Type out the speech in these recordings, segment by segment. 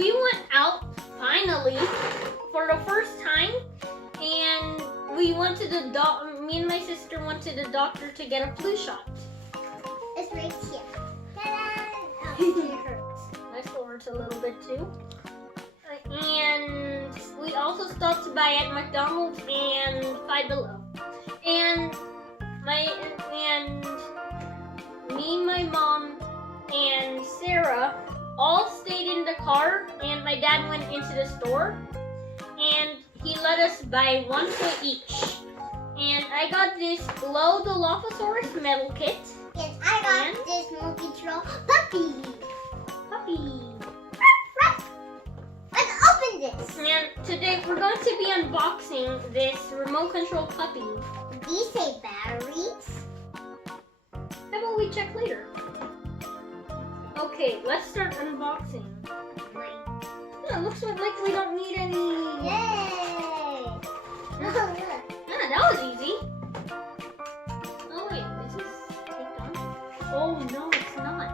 we went out finally for the first time, and we went to the me and my sister went to the doctor to get a flu shot. It's right here. Ta-da! Oh, it hurts. My skull hurts a little bit too. And we also stopped by at McDonald's and Fido. And me, my mom, and Sarah all stayed in the car, and my dad went into the store, and he let us buy one toy each. And I got this Glow the Dilophosaurus metal kit. And I got this multi-troll puppy. Let's open this. And today we're going to be unboxing this remote control puppy. These say batteries. How about we check later? Okay, let's start unboxing. Yeah, it looks like we don't need any. Yay! Oh, look. Ah, that was easy. Oh wait, is this taped on? Oh no, it's not.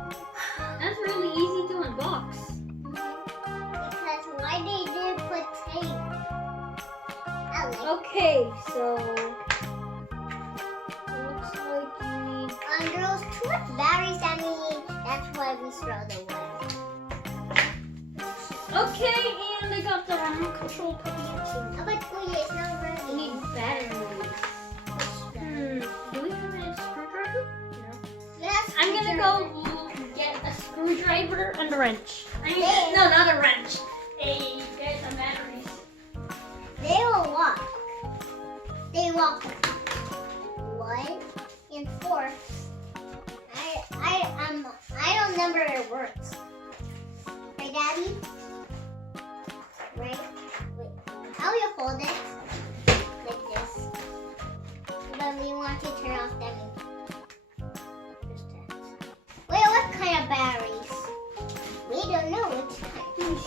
That's really easy to unbox. Because why they didn't put tape? Okay, so it looks like you need. Girls, too much batteries. I mean, that's why we throw them away. Okay, and I got the remote control puppy too. Oh, but it's not We running. need batteries. Do we have a screwdriver? No. Yes, I'm gonna go get a screwdriver and a wrench. No, not a wrench. Get some batteries. They will walk. They walk 1 and 4. I don't remember it works. Right, Daddy? Right? Wait. How you hold it? Like this. But we want to turn off them. Wait, what kind of batteries? We don't know which kind.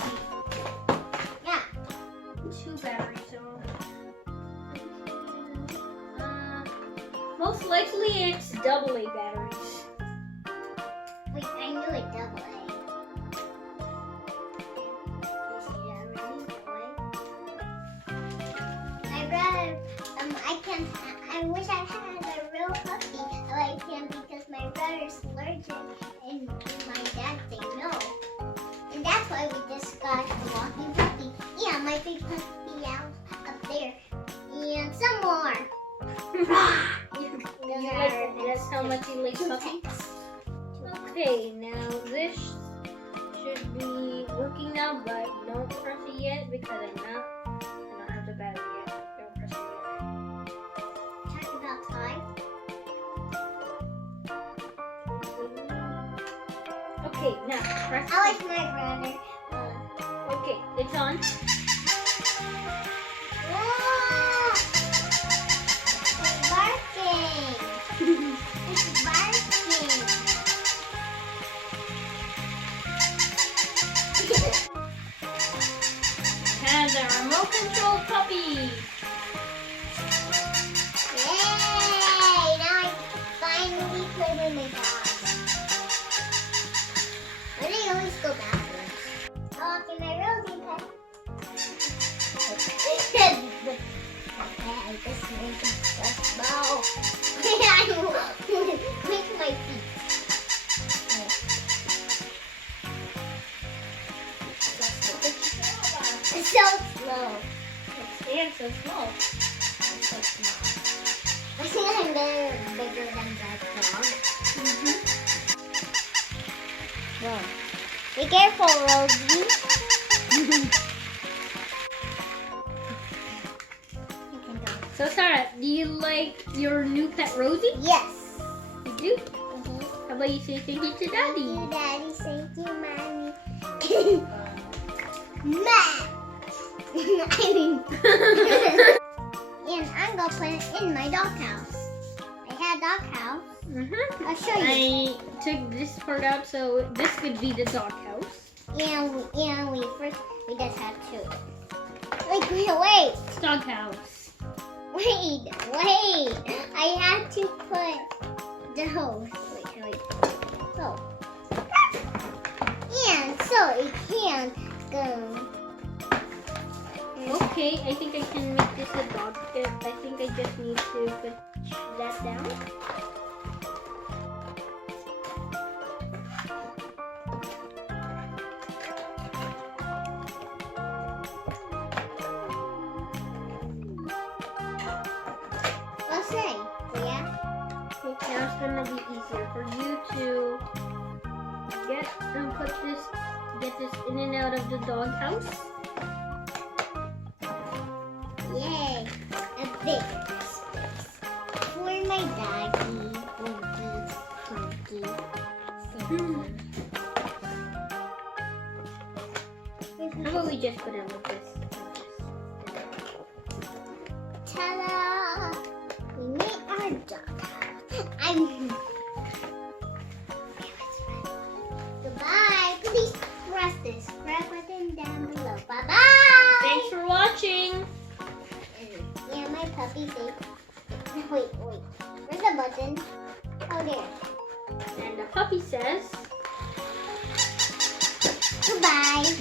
Yeah. 2 batteries. Most likely it's AA batteries. Wait, I knew it double A. You see that really? I wish I had a real puppy. Oh, I can't because my brother's allergic and my dad say no. And that's why we just got a walking puppy. Yeah, my big puppy out up there. And some more. That's how much you like puppy. Okay, now this should be working now, but don't press it yet because I don't have the battery yet. Don't press it yet. Talk about time. Okay, now press. I like my brother. Okay, it's on. Whoa! It's barking. It's barking. And a remote control puppy. Yay! Now I finally put in the box. Why do you always go backwards? Oh, look at my rosy pet. This makes it so small. With my feet. It's so slow. And so small. It's so small. I think I'm bigger than that dog. Whoa. Be careful, Rosie. So Sarah, do you like your new pet Rosie? Yes. You do? How about you say thank you to Daddy? Thank you, Daddy. Thank you, Mommy. And I'm gonna put it in my doghouse. I had a doghouse. I'll show you. I took this part out so this could be the doghouse. And we just have 2. Like, wait. It's doghouse. Wait. I had to put the hose. Wait. So. And so it can go. Okay, I think I can make this a dog. I think I just need to put that down. Let's say, yeah. Okay, now it's gonna be easier for you to get this in and out of the doghouse. Yay! A big space for my doggy, Boogie, Punky, Sarah. How about we just put it like this? Ta-da! We made our doghouse. Goodbye. Please press the subscribe button down below. Bye-bye. Thanks for watching. Yeah, my puppy face. Wait. Where's the button? Oh, there. And the puppy says, Goodbye.